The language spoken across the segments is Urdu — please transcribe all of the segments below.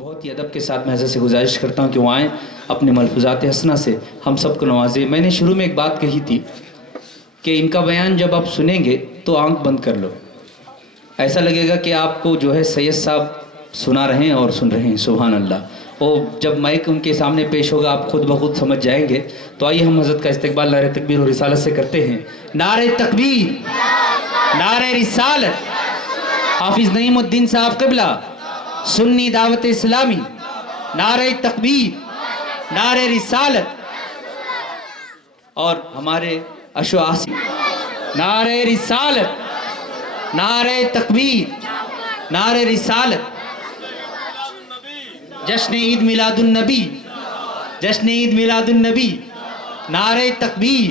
بہت ہی ادب کے ساتھ میں حضرت سے گزارش کرتا ہوں کہ وہ آئیں اپنے ملفوظات حسنہ سے ہم سب کو نوازیں۔ میں نے شروع میں ایک بات کہی تھی کہ ان کا بیان جب آپ سنیں گے تو آنکھ بند کر لو، ایسا لگے گا کہ آپ کو جو ہے سید صاحب سنا رہے ہیں اور سن رہے ہیں۔ سبحان اللہ۔ اور جب مائک ان کے سامنے پیش ہوگا آپ خود بخود سمجھ جائیں گے۔ تو آئیے ہم حضرت کا استقبال نعرہ تکبیر و رسالت سے کرتے ہیں۔ نعرہ تکبیر، نعرہ رسالت، حافظ نعیم الدین صاحب قبلہ، سنی دعوت اسلامی، نعرہ تکبیر، نعرہ رسالت، اور ہمارے اشعاع، نعرہ رسالت، نعرہ تکبیر، نعرہ رسالت، جشن عید میلاد النبی، جشن عید میلاد النبی، نعرہ تکبیر،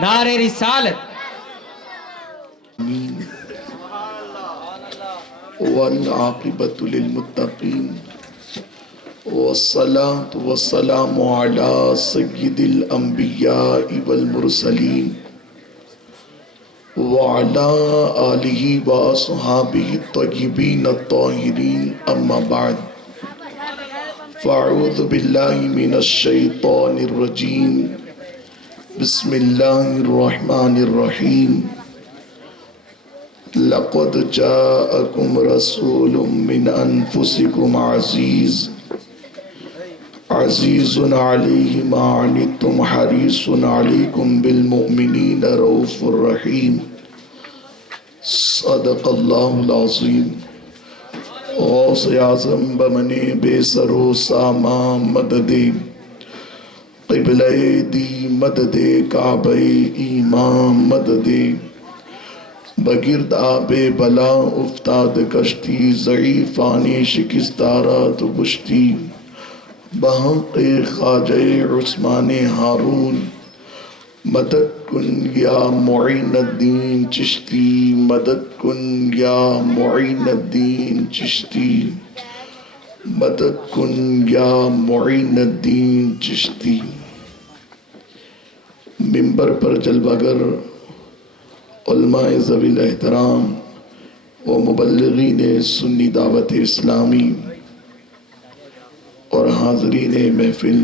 نعرہ رسالت۔ والعاقبۃ للمتقین والصلاة والسلام علی سید الانبیاء والمرسلین وعلی آلہ واصحابہ الطیبین الطاہرین، اما بعد فاعوذ باللہ من الشیطان الرجیم، بسم اللہ الرحمن الرحیم۔ لقد جاءکم رسول من انفسکم عزیز عزیز علیہ ما عنتم حریص علیکم بالمؤمنین رؤوف الرحیم۔ صدق اللہ العظیم۔ غوث اعظم بمنے بے سر و سامان مدد قبلہ دی، مدد کعبہ ایمان مدد، بگرد آب بلا افتاد کشتی، ضعیفانی شکستارات بشتی، بحق خواجہ عثمان ہارون، مدد کن یا معین الدین چشتی، مدد کن یا معین الدین چشتی، مدد کن یا معین الدین چشتی۔ منبر پر جلوہ گر علماء ذوی الاحترام و مبلغین سنی دعوت اسلامی اور حاضرین محفل،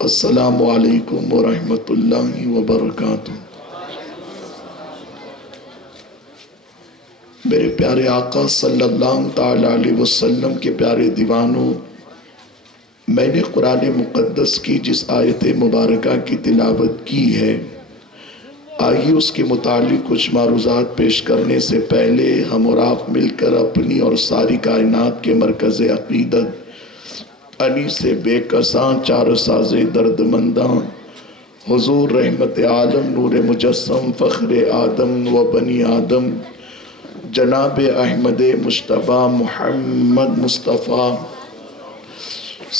السلام علیکم ورحمۃ اللہ وبرکاتہ۔ میرے پیارے آقا صلی اللہ تعالیٰ علیہ وسلم کے پیارے دیوانوں، میں نے قرآن مقدس کی جس آیت مبارکہ کی تلاوت کی ہے، آئیے اس کے متعلق کچھ معروضات پیش کرنے سے پہلے ہم اور آپ مل کر اپنی اور ساری کائنات کے مرکز عقیدت انیس بے کساں چار ساز درد منداں حضور رحمت عالم نور مجسم فخر آدم و بنی آدم جناب احمد مصطفیٰ محمد مصطفیٰ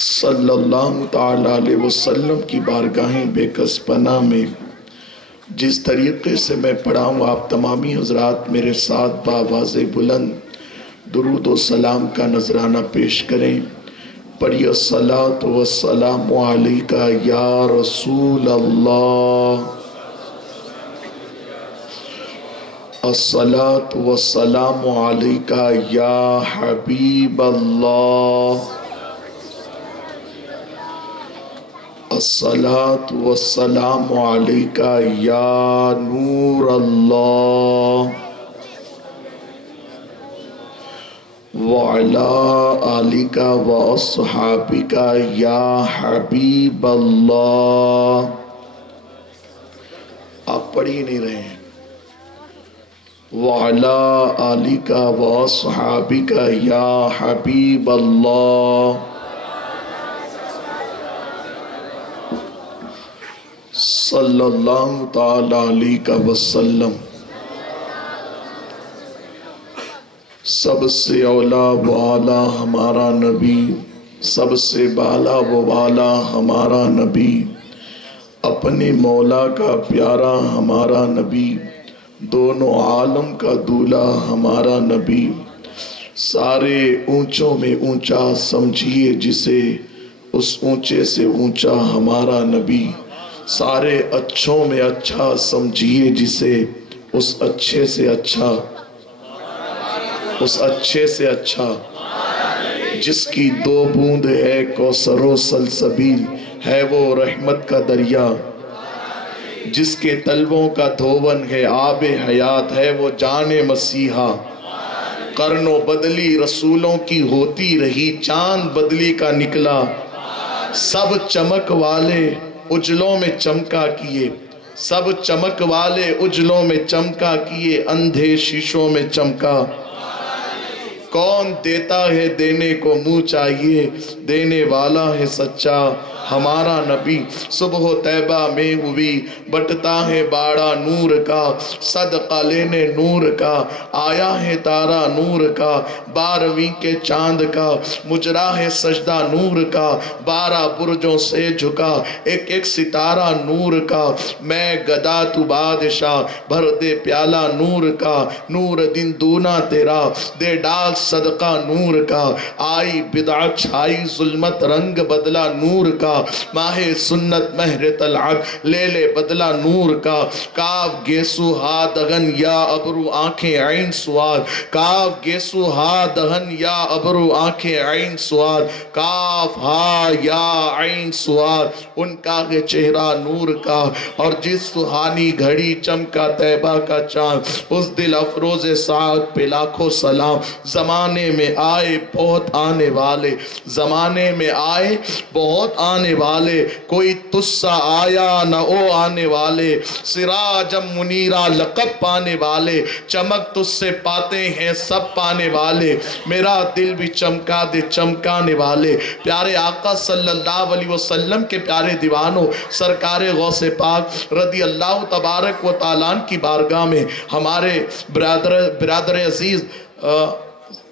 صلی اللہ تعالیٰ علیہ وسلم کی بارگاہیں بے کس پناہ میں جس طریقے سے میں پڑھا ہوں، آپ تمامی حضرات میرے ساتھ بآواز بلند درود و سلام کا نذرانہ پیش کریں۔ پڑھیے الصلاۃ والسلام علیکہ یا رسول اللہ، الصلاۃ والسلام علیکہ یا حبیب اللہ، الصلاۃ والسلام علیکہ یا نور اللہ، وعلی آلکہ واصحابکہ یا حبیب اللہ۔ آپ پڑھ ہی نہیں رہے ہیں۔ وعلی آلکہ واصحابکہ یا حبیب اللہ، صلی اللہ تعالیٰ علیہ وسلم۔ سب سے اولا و اعلیٰ ہمارا نبی، سب سے بالا و والا ہمارا نبی، اپنے مولا کا پیارا ہمارا نبی، دونوں عالم کا دولہ ہمارا نبی، سارے اونچوں میں اونچا سمجھیے جسے، اس اونچے سے اونچا ہمارا نبی، سارے اچھوں میں اچھا سمجھیے جسے، اس اچھے سے اچھا، اس اچھے سے اچھا جس کی 2 بوند ہے کوثر و سلسبیل، ہے وہ رحمت کا دریا، جس کے تلووں کا دھوون ہے آب حیات، ہے وہ جان مسیحا۔ قرن و بدلی رسولوں کی ہوتی رہی، چاند بدلی کا نکلا، سب چمک والے اجلوں میں چمکا کیے، سب چمک والے اجلوں میں چمکا کیے، اندھے شیشوں میں چمکا۔ کون دیتا ہے دینے کو منہ چاہیے، دینے والا ہے سچا ہمارا نبی۔ صبح و طیبہ میں ہوئی بٹتا ہے باڑا نور کا، صدقہ لینے نور کا آیا ہے تارا نور کا، 12ویں کے چاند کا مجرا ہے سجدہ نور کا، 12 برجوں سے جھکا ایک ایک ستارہ نور کا، میں گدا تو بادشاہ بھر دے پیالہ نور کا، نور دن دونا تیرا دے ڈال صدقہ نور کا، آئی بدعت چھائی ظلمت رنگ بدلا نور کا، ماہ سنت مہر طلعت لے لے بدلا نور کا، کاف گیسو ہا دغن یا ابرو آنکھیں عین سواد، کاف گیسو ہا دغن یا ابرو آنکھیں عین سواد، کاف ہا یا عین سواد، ان کا چہرہ نور کا، اور جس سہانی گھڑی چمکا طیبہ کا چاند، اس دل افروز سعادت پہ لاکھوں سلام۔ زمانے میں آئے بہت آنے والے، زمانے میں آئے بہت آنے والے، کوئی تسا آیا نہ او آنے والے، سراجم منیرہ لقب پانے والے، چمک تس سے پاتے ہیں سب پانے والے، میرا دل بھی چمکا دے چمکانے والے۔ پیارے آقا صلی اللہ علیہ وسلم کے پیارے دیوانوں، سرکار غوث پاک رضی اللہ تبارک و تعالیٰ کی بارگاہ میں ہمارے برادر عزیز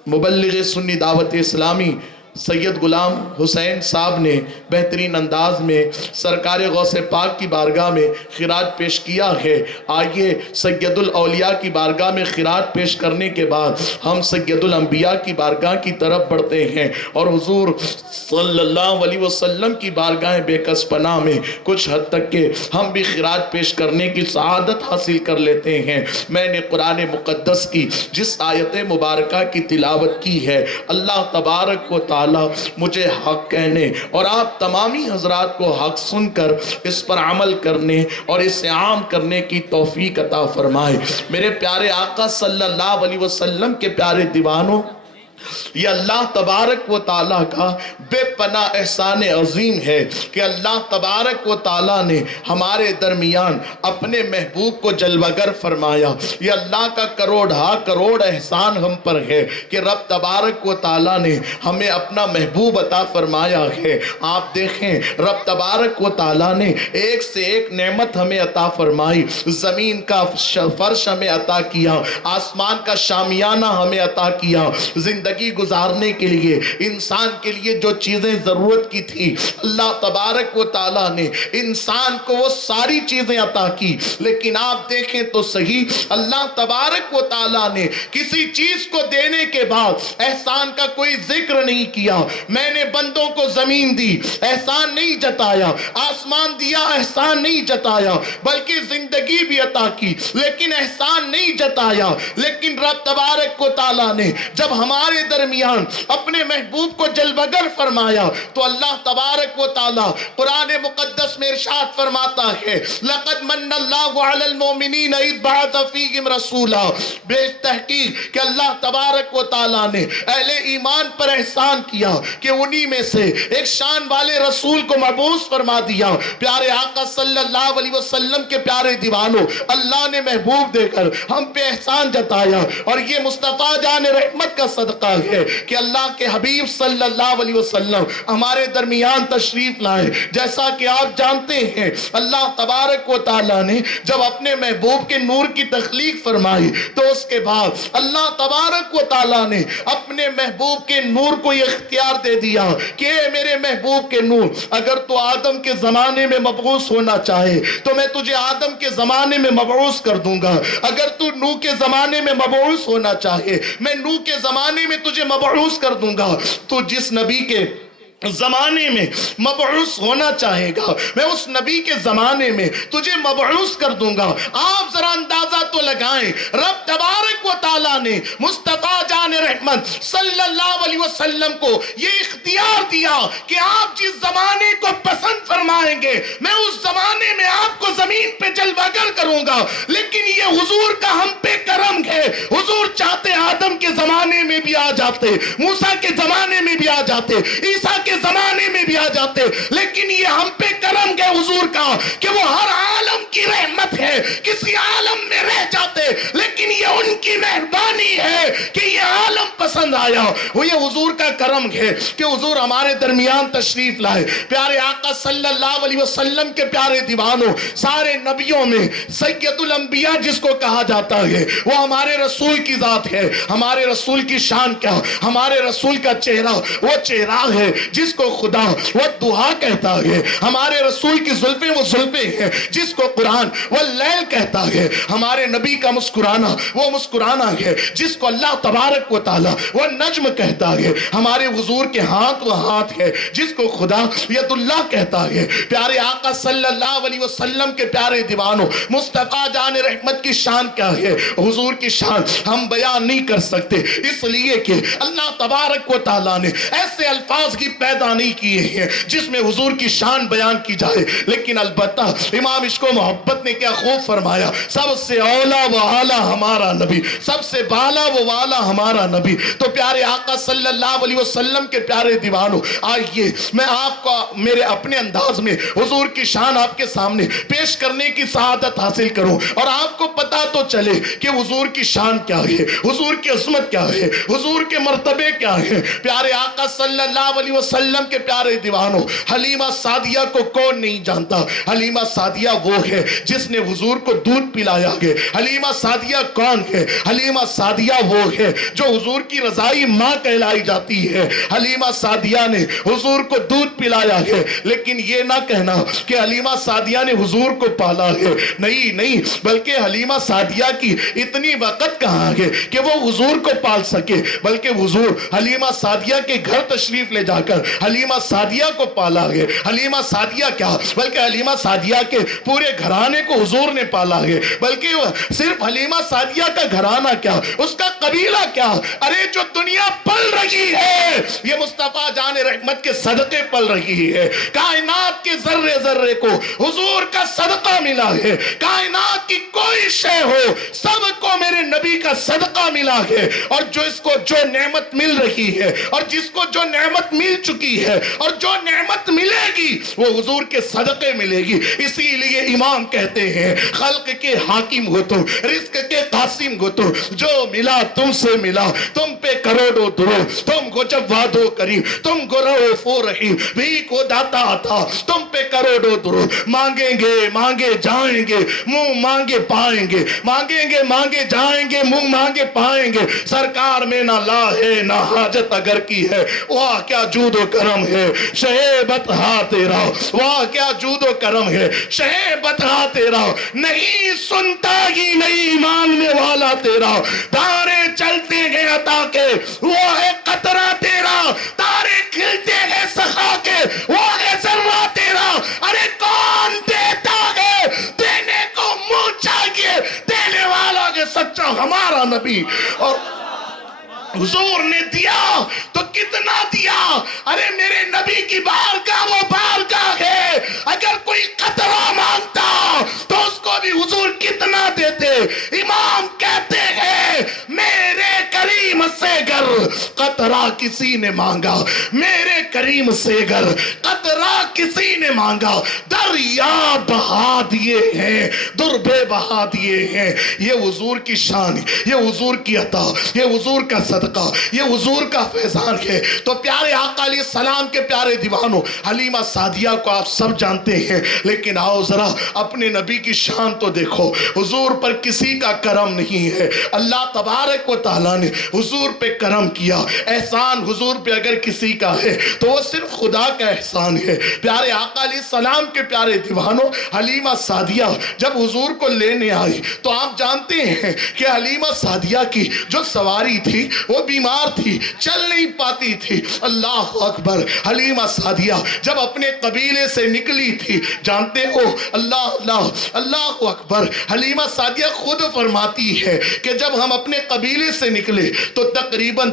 مبلغ سنی دعوت اسلامی سید غلام حسین صاحب نے بہترین انداز میں سرکار غوث پاک کی بارگاہ میں خراج پیش کیا ہے۔ آئیے سید الاولیاء کی بارگاہ میں خراج پیش کرنے کے بعد ہم سید الانبیاء کی بارگاہ کی طرف بڑھتے ہیں، اور حضور صلی اللہ علیہ وسلم کی بارگاہ بے کس پناہ میں کچھ حد تک کہ ہم بھی خراج پیش کرنے کی سعادت حاصل کر لیتے ہیں۔ میں نے قرآن مقدس کی جس آیت مبارکہ کی تلاوت کی ہے، اللہ تبارک و تعالی مجھے حق کہنے اور آپ تمامی حضرات کو حق سن کر اس پر عمل کرنے اور اسے عام کرنے کی توفیق عطا فرمائے۔ میرے پیارے آقا صلی اللہ علیہ وسلم کے پیارے دیوانوں، یہ اللہ تبارک و تعالیٰ کا بے پناہ احسان عظیم ہے کہ اللہ تبارک و تعالیٰ نے ہمارے درمیان اپنے محبوب کو جلوگر فرمایا۔ یہ اللہ کا کروڑ احسان ہم پر ہے کہ رب تبارک و تعالیٰ نے ہمیں اپنا محبوب عطا فرمایا ہے۔ آپ دیکھیں رب تبارک و تعالیٰ نے ایک سے ایک نعمت ہمیں عطا فرمائی، زمین کا فرش ہمیں عطا کیا، آسمان کا شامیانہ ہمیں عطا کیا، زندگی گزارنے کے لیے انسان کے لیے جو چیزیں ضرورت کی تھی اللہ تبارک و تعالیٰ نے انسان کو وہ ساری چیزیں عطا کی۔ لیکن آپ دیکھیں تو صحیح، اللہ تبارک و تعالیٰ نے کسی چیز کو دینے کے بعد احسان کا کوئی ذکر نہیں کیا۔ میں نے بندوں کو زمین دی، احسان نہیں جتایا، آسمان دیا، احسان نہیں جتایا، بلکہ زندگی بھی عطا کی لیکن احسان نہیں جتایا۔ لیکن رب تبارک و تعالیٰ نے جب ہمارے درمیان اپنے محبوب کو جلوگر فرمایا تو اللہ تبارک و تعالی قرآن مقدس میں ارشاد فرماتا ہے، لقد من اللہ علی المؤمنین اذ بعث فیہم رسولا، بے تحقیق کہ اللہ تبارک و تعالی نے اہل ایمان پر احسان کیا کہ انہی میں سے ایک شان والے رسول کو مبعوث فرما دیا۔ پیارے آقا صلی اللہ علیہ وسلم کے پیارے دیوانوں، اللہ نے محبوب دے کر ہم پہ احسان جتایا، اور یہ مصطفیٰ جان رحمت کا صدقہ ہے کہ اللہ کے حبیب صلی اللہ علیہ وسلم ہمارے درمیان تشریف لائے۔ جیسا کہ آپ جانتے ہیں اللہ تبارک و تعالیٰ نے جب اپنے محبوب کے نور کی تخلیق فرمائی تو اس کے بعد اللہ تبارک و تعالیٰ نے اپنے محبوب کے نور کو یہ اختیار دے دیا کہ اے میرے محبوب کے نور، اگر تو آدم کے زمانے میں مبعوث ہونا چاہے تو میں تجھے آدم کے زمانے میں مبعوث کر دوں گا، اگر تو نوح کے زمانے میں مبعوث ہونا چاہے میں نوح کے زمانے میں تجھے مبعوث کر دوں گا۔ تو جس نبی کے زمانے میں مبعوث ہونا چاہے گا، میں اس نبی کے زمانے میں تجھے مبعوث کر دوں گا۔ آپ ذرا اندازہ تو لگائیں، رب تبارک و تعالیٰ نے مصطفیٰ جان رحمت صلی اللہ علیہ وسلم کو یہ اختیار دیا کہ آپ جس زمانے کو پسند فرمائیں گے میں اس زمانے میں آپ کو زمین پہ جلوہ گر کروں گا۔ لیکن یہ حضور کا ہم پہ کرم ہے، حضور چاہتے آدم کے زمانے میں بھی آ جاتے، موسیٰ کے زمانے میں بھی آ جاتے، عیسیٰ کے زمانے میں بھی آ جاتے، لیکن یہ ہم پہ کرم ہے حضور کا کہ وہ ہر عالم کی رحمت ہے، کسی عالم میں رہ جاتے، لیکن یہ ان کی مہربانی ہے کہ یہ عالم پسند آیا۔ وہ یہ حضور کا کرم ہے کہ حضور ہمارے درمیان تشریف لائے۔ پیارے آقا صلی اللہ علیہ وسلم کے پیارے دیوانوں، سارے نبیوں میں سید الانبیاء جس کو کہا جاتا ہے وہ ہمارے رسول کی ذات ہے۔ ہمارے رسول کی شان کیا؟ ہمارے رسول کا چہرہ وہ چہرہ ہے جس کو خدا وہ دعا کہتا ہے۔ ہمارے رسول کی زلفیں وہ زلفیں ہیں جس کو قرآن وہ لیل کہتا ہے۔ ہمارے نبی کا مسکرانا وہ مسکرانا ہے جس کو اللہ تبارک و تعالی وہ نجم کہتا ہے۔ ہمارے حضور کے ہاتھ وہ ہاتھ ہے جس کو خدا ید اللہ کہتا ہے۔ پیارے آقا صلی اللہ علیہ وسلم کے پیارے دیوانوں، مصطفیٰ جان رحمت کی شان کیا ہے؟ حضور کی شان ہم بیان نہیں کر سکتے، اس لیے کہ اللہ تبارک و تعالیٰ نے ایسے الفاظ کی پیدا نہیں کیے ہیں جس میں حضور کی شان بیان کی جائے۔ لیکن البتہ امام عشق و محبت نے کیا خوب فرمایا، سب سے اولا و اعلیٰ ہمارا نبی، سب سے بالا و والا ہمارا نبی۔ تو پیارے آقا صلی اللہ علیہ وسلم کے پیارے دیوانوں، آئیے میں آپ کو میرے اپنے انداز میں حضور کی شان آپ کے سامنے پیش کرنے کی سعادت حاصل کروں اور آپ کو پتا تو چلے کہ حضور کی شان کیا ہے، حضور کی عظمت کیا ہے، حضور کے مرتبے کیا ہے۔ پیارے آقا صلی اللہ علیہ وسلم کے پیارے دیوانوں، حلیمہ سعدیہ کو کون نہیں جانتا؟ حلیمہ سعدیہ وہ ہے جس نے حضور کو دودھ پلایا ہے۔ حلیمہ سعدیہ کون ہے؟ حلیمہ سعدیہ وہ ہے جو حضور کی رضائی ماں کہلائی جاتی ہے۔ حلیمہ سعدیہ نے حضور کو دودھ پلایا ہے، لیکن یہ نہ کہنا کہ حلیمہ سعدیہ نے حضور کو پالا ہے، نہیں نہیں، بلکہ حلیمہ سعدیہ کی اتنی وقت کہاں ہے کہ وہ حضور کو پال سکے، بلکہ حضور حلیمہ سعدیہ کے گھر تشریف لے جا کر حلیمہ سعدیہ کو پالا ہے۔ حلیمہ سعدیہ کیا، بلکہ حلیمہ سعدیہ کے پورے گھرانے کو حضور نے پالا ہے، بلکہ صرف حلیمہ سعدیہ کا گھرانہ کیا، اس کا قبیلہ کیا، ارے جو دنیا پل رہی ہے یہ مصطفیٰ جان رحمت کے صدقے پل رہی ہے۔ کائنات کے ذرے ذرے کو حضور کا صدقہ ملا ہے، کائنات کی کوئی شے ہو سب کو میرے نبی کا صدقہ ملا ہے، اور جو اس کو جو نعمت مل رہی ہے اور جس کو جو نعمت مل چکی ہے اور جو نعمت ملے گی وہ حضور کے صدقے ملے گی۔ اسی لیے امام کہتے ہیں خلق کے حاکم ہو تم، رزق کے قاسم ہو تم، جو ملا تم سے ملا، تم پہ کروڑوں درود، تم کو جب وعدو کریم، تم کو رؤوف رحیم، بھی کو داتا عطا، تم پہ کروڑوں درود۔ مانگیں گے مانگے جائیں گے، منہ مانگے پائیں گے، مانگیں گے مانگے جائیں گے، منہ مانگے پائیں گے۔ سرکار میں نہ لا ہے نہ حاجت اگر کی ہے، واہ کیا جود و کرم ہے شہ بطحا تیرا، واہ کیا جود و کرم ہے شہ بطحا تیرا، نہیں سنتا ہی نہیں ماننے والا تیرا، تارے چلتے ہیں عطا کے وہ ہے قطرہ تیرا، تارے کھلتے ہیں سخا کے وہ ہے ذرہ تیرا۔ ارے کون دیتا ہے، دینے کو منہ چاہیے، دینے والا کے سچا ہمارا نبی۔ اور حضور نے دیا تو کتنا دیا، ارے میرے نبی کی بارگاہ وہ بارگاہ ہے، اگر کوئی قطرہ مانگتا تو اس کو بھی حضور کتنا دیتے۔ امام کہتے ہیں میرے کریم سے گر قطرہ کسی نے مانگا، میرے کریم سے گر قطرہ کسی نے مانگا، دریا بہا دیے ہیں، دربے بہا دیے ہیں۔ یہ حضور کی شان، یہ حضور کی عطا، یہ حضور کا صدقہ، یہ حضور کا فیضان ہے۔ تو پیارے آقا علیہ السلام کے پیارے دیوانوں، حلیمہ سعدیہ کو آپ سب جانتے ہیں، لیکن آؤ ذرا اپنے نبی کی شان تو دیکھو۔ حضور پر کسی کا کرم نہیں ہے، اللہ تبارک و تعالیٰ نے حضور پہ کرم کیا۔ احسان حضور پہ اگر کسی کا ہے تو وہ صرف خدا کا احسان ہے۔ پیارے آقا علیہ السلام کے پیارے دیوانوں، حلیمہ سعدیہ جب حضور کو لینے آئی تو آپ جانتے ہیں کہ حلیمہ سعدیہ کی جو سواری تھی وہ بیمار تھی، چل نہیں پاتی تھی۔ اللہ اکبر، حلیمہ سعدیہ جب اپنے قبیلے سے نکلی تھی، جانتے ہو اللہ اللہ اللہ اکبر، حلیمہ سعدیہ خود فرماتی ہے کہ جب ہم اپنے قبیلے سے نکلے تو تقریباً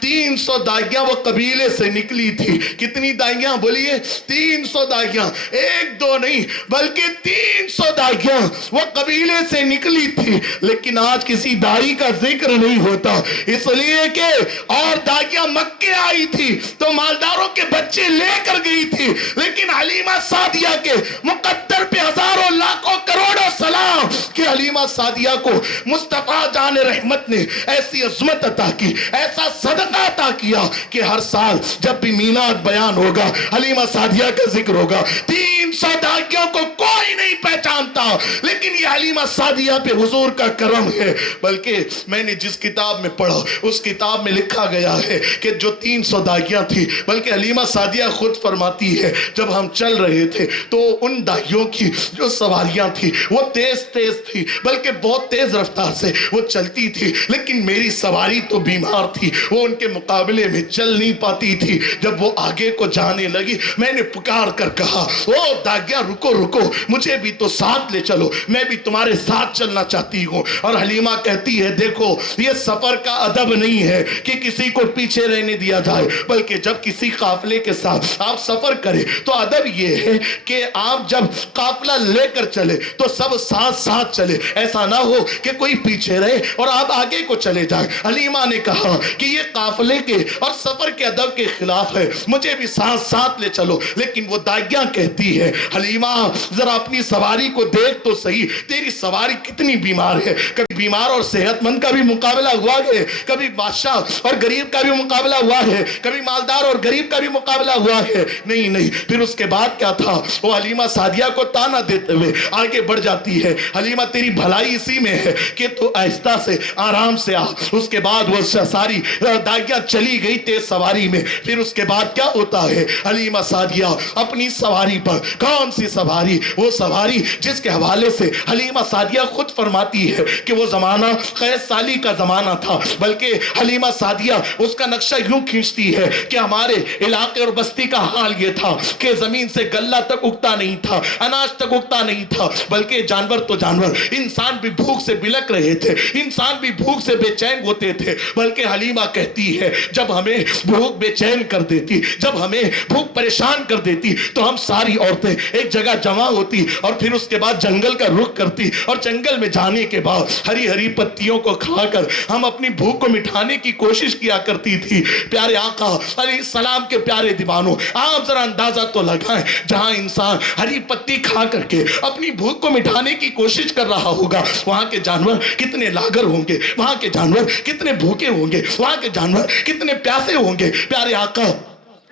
300 دائیاں وہ قبیلے سے نکلی تھی۔ کتنی دائیاں بولیے؟ 300 دائیاں، ایک دو نہیں بلکہ 300 دائیاں وہ قبیلے سے نکلی تھی۔ لیکن آج کسی دائی کا ذکر نہیں ہوتا، اس لیے کہ اور دائیاں مکے آئی تھی تو مالداروں کے بچے لے کر گئی تھی، لیکن حلیمہ سعدیہ کے مقدر پہ ہزاروں لاکھوں کروڑوں سلام کہ حلیمہ سعدیہ کو مصطفیٰ جان رحمت نے ایسی عظمت عطا کی، ایسا صدقہ عطا کیا کہ ہر سال جب بھی میلاد بیان ہوگا حلیمہ سعدیہ کا ذکر ہوگا۔ 300 دائیوں کو کوئی نہیں پہچانتا، لیکن یہ حلیمہ سعدیہ پہ حضور کا کرم ہے۔ بلکہ میں نے جس کتاب میں پڑھا اس کتاب میں لکھا گیا ہے کہ جو 300 دائیاں تھی، بلکہ حلیمہ سعدیہ خود فرماتی ہے جب ہم چل رہے تھے تو ان دائیوں کی جو سواریاں تھی وہ تیز تھی، بلکہ بہت تیز رفتار سے وہ چلتی تھی، لیکن میری سواری تو بیمار تھی، وہ ان کے مقابلے میں چل نہیں پاتی تھی۔ جب وہ آگے کو جانے لگی میں نے پکار کر کہا، او دائیاں رکو رکو، مجھے بھی تو ساتھ لے چلو، میں بھی تمہارے ساتھ چلنا چاہتی ہوں۔ اور حلیمہ کہتی ہے دیکھو یہ سفر کا ادب نہیں ہے کہ کسی کو پیچھے رہنے دیا جائے، بلکہ جب کسی قافلے کے ساتھ آپ سفر کریں تو ادب یہ ہے کہ آپ جب قافلہ لے کر چلے تو سب ساتھ ساتھ چلے، ایسا نہ ہو کہ کوئی پیچھے رہے اور آپ آگے کو چلے جائیں۔ حلیمہ نے کہا کہ یہ قافلے کے اور سفر کے ادب کے خلاف ہے، مجھے بھی ساتھ ساتھ لے چلو۔ لیکن وہ دائیاں کہتی ہے حلیمہ ذرا اپنی سواری کو دیکھ تو صحیح، تیری سواری کتنی بیمار ہے۔ کبھی بیمار اور صحت مند کا بھی مقابلہ ہوا ہے، کبھی بادشاہ اور غریب کا بھی مقابلہ ہوا ہے، کبھی مالدار اور غریب کا بھی مقابلہ ہوا ہے۔ نہیں، پھر اس کے بعد کیا تھا، وہ حلیمہ سعدیہ کو تانا دیتے ہوئے آگے بڑھ جاتی ہے، حلیمہ تیری بھلائی اسی میں ہے کہ تو آہستہ سے آرام سے آ۔ اس کے بعد وہ ساری دائیاں چلی گئی تیز سواری میں۔ پھر اس کے بعد کیا ہوتا ہے، حلیمہ سعدیہ اپنی سواری پر، کون سی سواری، وہ سواری جس کے حوالے سے حلیمہ سعدیہ خود فرماتی ہے کہ وہ زمانہ قیس سالی کا زمانہ تھا، بلکہ حلیمہ سعدیہ اس کا نقشہ یوں کھینچتی ہے کہ ہمارے علاقے اور بستی کا حال یہ تھا کہ زمین سے غلہ تک اگتا نہیں تھا، اناج تک اگتا نہیں تھا، بلکہ جانور تو جانور، انسان بھی بھوک سے بلک رہے تھے، انسان بھی بھوک سے بے چین ہوتے تھے۔ بلکہ حلیمہ کہتی ہے جب ہمیں بھوک بے چین کر دیتی، جب ہمیں بھوک پریشان کر دیتی تو ہم ساری عورتیں ایک جگہ جمع ہوتی اور پھر اس کے بعد جنگل کا رخ کرتی، اور جنگل میں جانے کے بعد ہری ہری پتیوں کو کھا کر ہم اپنی بھوک کو مٹھانے کی کوشش کیا کرتی تھی۔ پیارے آقا علیہ السلام کے پیارے دیوانوں، آپ ذرا اندازہ تو لگائیں، جہاں انسان ہری پتی کھا کر کے اپنی بھوک کو مٹھانے کی کوشش کر رہا ہوگا، وہاں کے جانور کتنے لاغر ہوں گے، وہاں کے جانور کتنے بھوکے ہوں گے، وہاں کے جانور کتنے پیاسے ہوں گے۔ پیارے آقا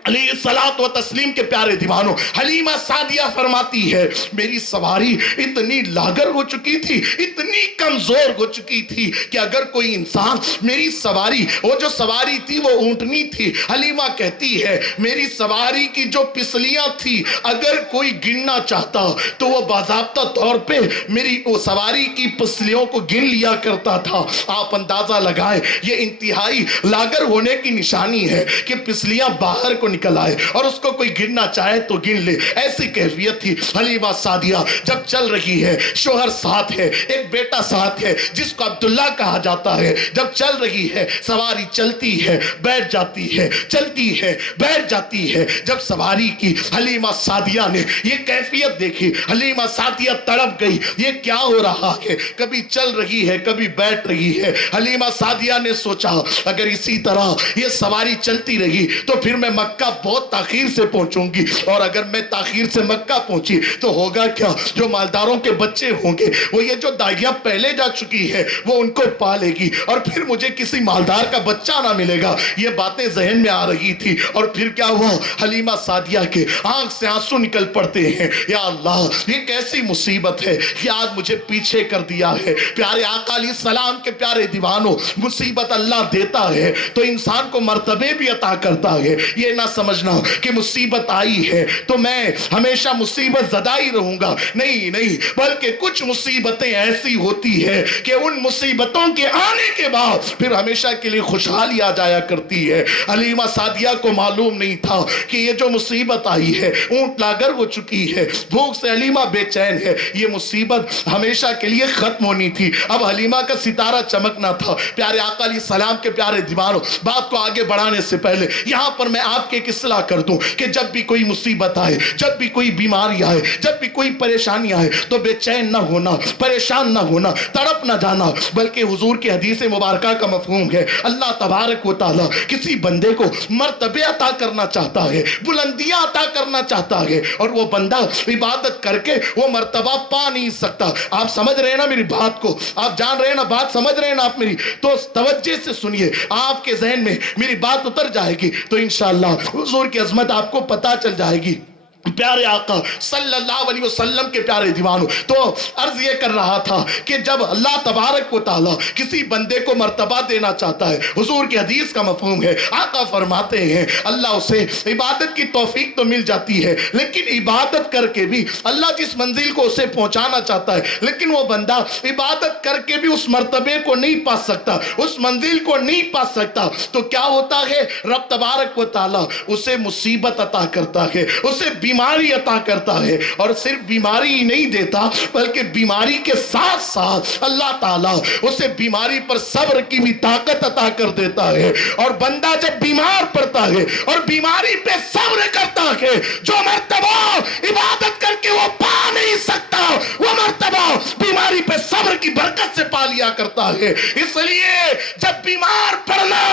علیہ الصلوۃ والتسلیم کے پیارے دیوانوں، حلیمہ سعدیہ فرماتی ہے میری سواری اتنی لاغر ہو چکی تھی، اتنی کمزور ہو چکی تھی کہ اگر کوئی انسان میری سواری، وہ جو سواری تھی وہ اونٹنی تھی، حلیمہ کہتی ہے میری سواری کی جو پسلیاں تھی اگر کوئی گننا چاہتا تو وہ باضابطہ طور پہ میری وہ سواری کی پسلیوں کو گن لیا کرتا تھا۔ آپ اندازہ لگائیں یہ انتہائی لاغر ہونے کی نشانی ہے کہ پسلیاں باہر کو نکل آئے اور اس کو کوئی گرنا چاہے تو گر لے، ایسی کیفیت تھی۔ حلیمہ سعدیہ جب چل رہی ہے، شوہر ساتھ ہے، ایک بیٹا ساتھ ہے جس کو عبداللہ کہا جاتا ہے، جب چل رہی ہے سواری چلتی ہے بیٹھ جاتی ہے، چلتی ہے بیٹھ جاتی ہے۔ جب سواری کی حلیمہ سعدیہ نے یہ کیفیت دیکھی، حلیمہ سعدیہ تڑپ گئی، یہ کیا ہو رہا ہے، کبھی چل رہی ہے کبھی بیٹھ رہی ہے۔ حلیمہ سعدیہ نے سوچا اگر اسی طرح یہ سواری چلتی رہی تو پھر میں مکہ بہت تاخیر سے پہنچوں گی، اور اگر میں تاخیر سے مکہ پہنچی تو ہوگا کیا، جو مالداروں کے بچے ہوں گے وہ یہ جو دائیاں پہلے جا چکی ہے وہ ان کو پالے گی، اور پھر مجھے کسی مالدار کا بچہ نہ ملے گا۔ یہ باتیں ذہن میں آ رہی تھی، اور پھر کیا ہوا، حلیمہ سعدیہ کے آنکھ سے آنسو نکل پڑتے ہیں۔ یا اللہ یہ کیسی مصیبت ہے کہ آج مجھے پیچھے کر دیا ہے۔ پیارے آقا علیہ السلام کے پیارے دیوانوں، مصیبت اللہ دیتا ہے تو انسان کو مرتبے بھی عطا کرتا ہے۔ یہ نہ سمجھنا کہ مصیبت آئی ہے تو میں ہمیشہ مصیبت زدہ ہی رہوں گا، نہیں نہیں، بلکہ کچھ مصیبتیں ایسی ہوتی ہے کہ ان مصیبتوں کے آنے کے بعد پھر ہمیشہ کے لیے خوشحالی آ جایا کرتی ہے۔ حلیمہ سعدیہ کو معلوم نہیں تھا کہ یہ جو مصیبت آئی ہے، اونٹ لاگر ہو چکی ہے، بھوک سے حلیمہ بے چین ہے، یہ مصیبت ہمیشہ کے لیے ختم ہونی تھی، اب حلیمہ کا ستارہ چمکنا تھا۔ پیارے آقا علیہ السلام کے پیارے دیوانوں، بات کو آگے بڑھانے سے پہلے یہاں پر میں آپ کے ایک اصلاح کر دوں کہ جب بھی کوئی مصیبت آئے، جب بھی کوئی بیماری آئے، جب بھی کوئی پریشانی آئے تو بے چین نہ ہونا، پریشان نہ ہونا، تڑپ نہ جانا، بلکہ حضور کی حدیث مبارکہ کا مفہوم ہے اللہ تبارک و تعالی کسی بندے کو مرتبے عطا کرنا چاہتا ہے، بلندیاں عطا کرنا چاہتا ہے، اور وہ بندہ عبادت کر کے وہ مرتبہ پا نہیں سکتا۔ آپ سمجھ رہے ہیں نا میری بات کو؟ آپ جان رہے ہیں نا بات، سمجھ رہے ہیں نا آپ میری؟ تو توجہ سے سنیے، آپ کے ذہن میں میری بات اتر جائے گی تو انشاءاللہ حضور کی عظمت آپ کو پتہ چل جائے گی۔ پیارے آقا صلی اللہ علیہ وسلم کے پیارے دیوانوں، تو عرض یہ کر رہا تھا کہ جب اللہ تبارک و تعالی کسی بندے کو مرتبہ دینا چاہتا ہے، حضور کی حدیث کا مفہوم ہے، آقا فرماتے ہیں اللہ اسے عبادت کی توفیق تو مل جاتی ہے، لیکن عبادت کر کے بھی اللہ جس منزل کو اسے پہنچانا چاہتا ہے، لیکن وہ بندہ عبادت کر کے بھی اس مرتبے کو نہیں پا سکتا، اس منزل کو نہیں پا سکتا، تو کیا ہوتا ہے؟ رب تبارک و تعالی اسے مصیبت عطا کرتا ہے، اسے بیماری عطا کرتا ہے، اور صرف بیماری ہی نہیں دیتا بلکہ بیماری کے ساتھ ساتھ اللہ تعالیٰ اسے بیماری پر صبر کی بھی طاقت عطا کر دیتا ہے، اور بندہ جب بیمار پڑتا ہے اور بیماری پہ صبر کرتا ہے، جو مرتبہ عبادت کر کے وہ پا نہیں سکتا، وہ مرتبہ بیماری پہ صبر کی برکت سے پا لیا کرتا ہے۔ اس لیے جب بیمار پڑنا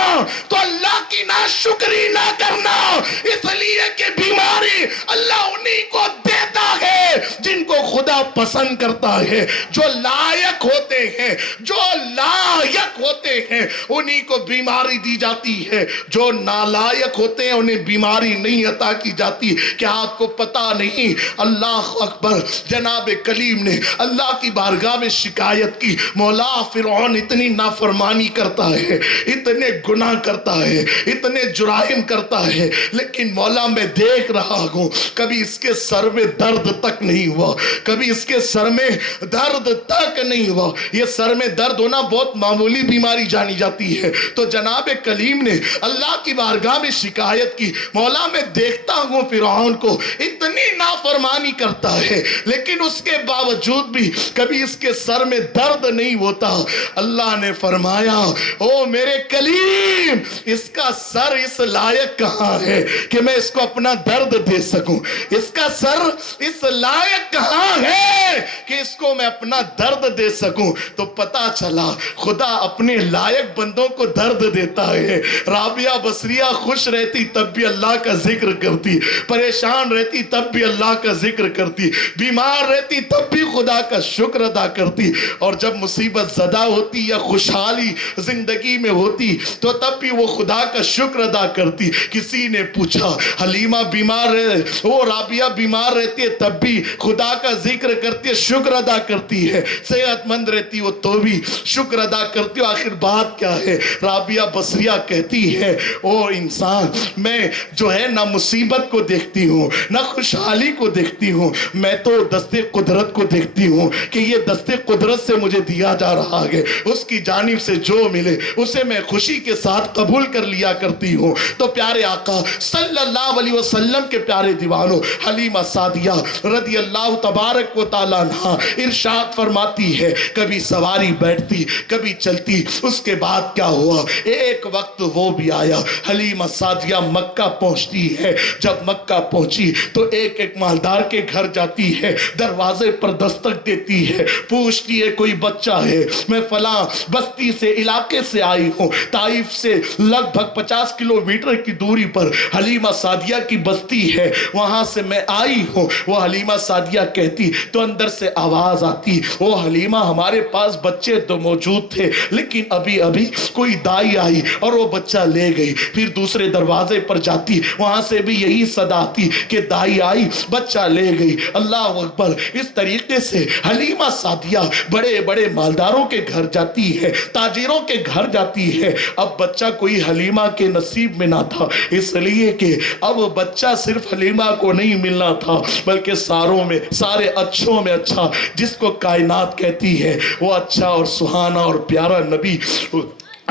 تو اللہ کی ناشکری نہ کرنا، اس لیے کہ بیماری اللہ انہی کو دیتا ہے جن کو خدا پسند کرتا ہے، جو لائق ہوتے ہیں، جو لائق ہوتے ہیں انہی کو بیماری دی جاتی ہے، جو نالائق ہوتے ہیں انہیں بیماری نہیں عطا کی جاتی۔ کیا آپ کو پتا نہیں؟ اللہ اکبر، جناب کلیم نے اللہ کی بارگاہ میں شکایت کی، مولا فرعون اتنی نافرمانی کرتا ہے، اتنے گناہ کرتا ہے، اتنے جرائم کرتا ہے، لیکن مولا میں دیکھ رہا ہوں کبھی اس کے سر میں درد تک نہیں ہوا، کبھی اس کے سر میں درد تک نہیں ہوا۔ یہ سر میں درد ہونا بہت معمولی بیماری جانی جاتی ہے۔ تو جناب کلیم نے اللہ کی بارگاہ میں شکایت کی، مولا میں دیکھتا ہوں فرعون کو اتنی نافرمانی کرتا ہے، لیکن اس کے باوجود بھی کبھی اس کے سر میں درد نہیں ہوتا۔ اللہ نے فرمایا او میرے کلیم، اس کا سر اس لائق کہاں ہے کہ میں اس کو اپنا درد دے سکوں؟ اس کا سر اس لائق کہاں ہے کہ اس کو میں اپنا درد دے سکوں؟ تو پتا چلا خدا اپنے لائق بندوں کو درد دیتا ہے۔ رابعہ بصریہ خوش رہتی تب بھی اللہ کا ذکر کرتی، پریشان رہتی تب بھی اللہ کا ذکر کرتی، بیمار رہتی تب بھی خدا کا شکر ادا کرتی، اور جب مصیبت زدہ ہوتی یا خوشحالی زندگی میں ہوتی تو تب بھی وہ خدا کا شکر ادا کرتی۔ کسی نے پوچھا حلیمہ بیمار ہے، وہ رابعہ بیمار رہتی ہے تب بھی خدا کا ذکر کرتی ہے، شکر ادا کرتی ہے، صحت مند رہتی وہ تو بھی شکر ادا کرتی ہو۔ آخر بات کیا ہے؟ رابعہ بصریہ کہتی ہے او انسان، میں جو ہے نہ مصیبت کو دیکھتی ہوں نہ خوشحالی کو دیکھتی ہوں، میں تو دست قدرت کو دیکھتی ہوں کہ یہ دست قدرت سے مجھے دیا جا رہا ہے، اس کی جانب سے جو ملے اسے میں خوشی کے ساتھ قبول کر لیا کرتی ہوں۔ تو پیارے آقا صلی اللہ علیہ وسلم کے پیارے دیوانوں، حلیمہ سعدیہ رضی اللہ تبارک و تعالیٰ عنہا ارشاد فرماتی ہے کبھی سواری بیٹھتی کبھی چلتی۔ اس کے بعد کیا ہوا؟ ایک وقت وہ بھی آیا، حلیمہ سعدیہ مکہ پہنچتی ہے۔ جب مکہ پہنچی تو ایک ایک مالدار کے گھر جاتی ہے، دروازے پر دستک دیتی ہے، پوچھتی ہے کوئی بچہ ہے؟ میں فلاں بستی سے علاقے سے آئی ہوں، طائف سے لگ بھگ 50 کلومیٹر کی دوری پر حلیمہ سعدیہ کی بستی ہے، وہاں سے میں آئی ہوں۔ وہ حلیمہ سعدیہ کہتی تو اندر سے آواز آتی، وہ حلیمہ ہمارے پاس بچے تو موجود تھے لیکن ابھی ابھی کوئی دائی آئی اور وہ بچہ لے گئی۔ پھر دوسرے دروازے پر جاتی، وہاں سے بھی یہی صدا آتی کہ دائی آئی بچہ لے گئی۔ اللہ اکبر۔ اس طریقے سے حلیمہ سعدیہ بڑے بڑے مالداروں کے گھر جاتی ہے، تاجروں کے گھر جاتی ہے۔ اب بچہ کوئی حلیمہ کے نصیب میں نہ تھا، اس لیے کہ اب بچہ صرف حلیمہ کو نہیں ملنا تھا بلکہ سارے اچھوں میں اچھا، جس کو کائنات کہتی ہے، وہ اچھا اور سہانا اور پیارا نبی